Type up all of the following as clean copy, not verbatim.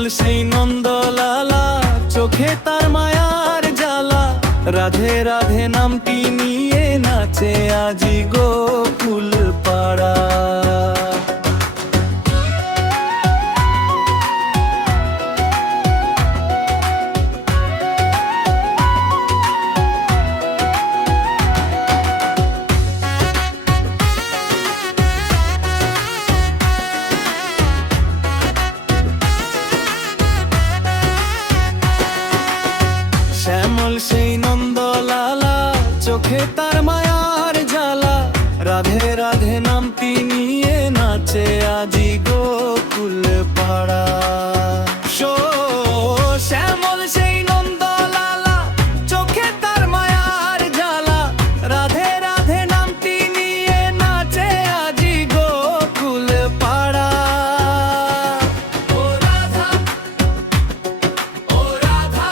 শ্যামল সেই নন্দলালা, চোখে তার মায়ার জ্বালা, রাধে রাধে নামটি নিয়ে নাচে আজি গোকুল পাড়া। শ্যামল সেই নন্দলালা, চোখে তার মায়ার জ্বালা, রাধে রাধে নামটি নিয়ে নাচে আজি গোকুল পাড়া। শ্যামল সেই নন্দলালা, চোখে তার মায়ার জ্বালা, রাধে রাধে নামটি নিয়ে নাচে আজি গোকুল পাড়া। ও রাধা, ও রাধা,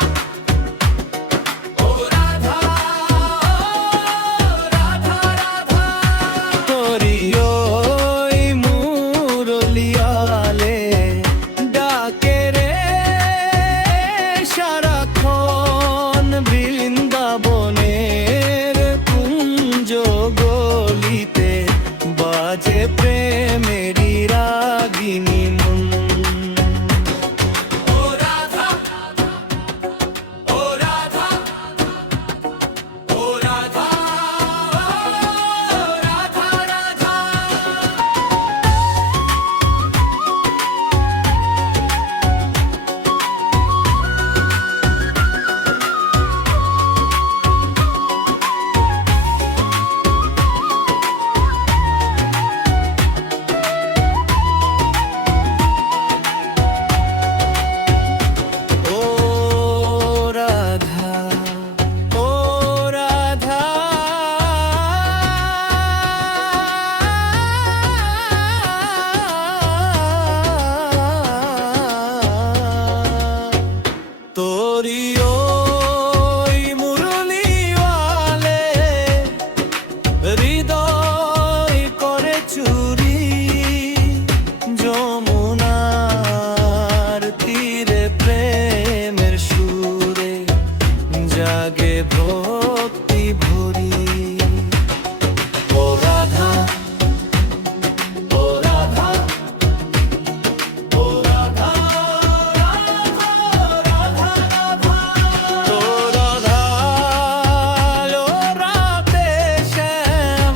ও রাধা, রাধা রাধা, তোরি ওই মুরলিয়ালে ডাকে রে সারাক্ষণ, বৃন্দাবনের কুঞ্জ গলিতে বাজে প্রেমেরি রাগিনী মন। ও রাধা, ও রাধা, ও রাধা, রাধা রাধা। ও রাধা, ও রাধা, তোরি ওই মুরলিওয়ালে হৃদয় করে চুরি, যমুনার তীরে প্রেমের সুরে জাগে ভক্তি ভরি। ও রাধা, ও রাধা, ও রাধা, রাধা রাধা রাধা, তোর আলো রাতে শ্যাম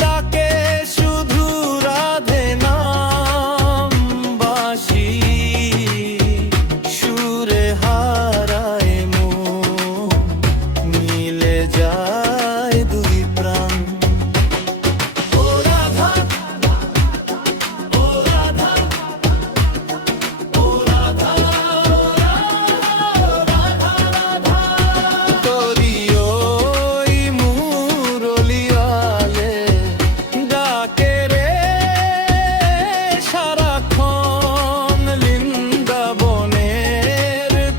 ডাকে শুধু রাধে নাম, বাঁশি সুরে হারায় মন, মিলে যায় দুই প্রাণ। ও রাধা, ও রাধা, ও রাধা, রাধা রাধা, তোরি ওই মুরলিয়ালে ডাকে রে সারাক্ষণ, বৃন্দাবনের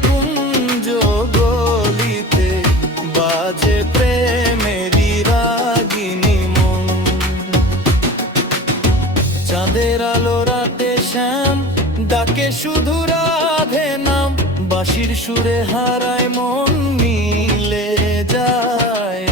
কুঞ্জ গলিতে বাজে প্রেমেরি রাগিনী মন। চাঁদের আলো রাতে শ্যাম ডাকে শুধু রাধে নাম, বাঁশির সুরে হারায় মন, মিলে যায়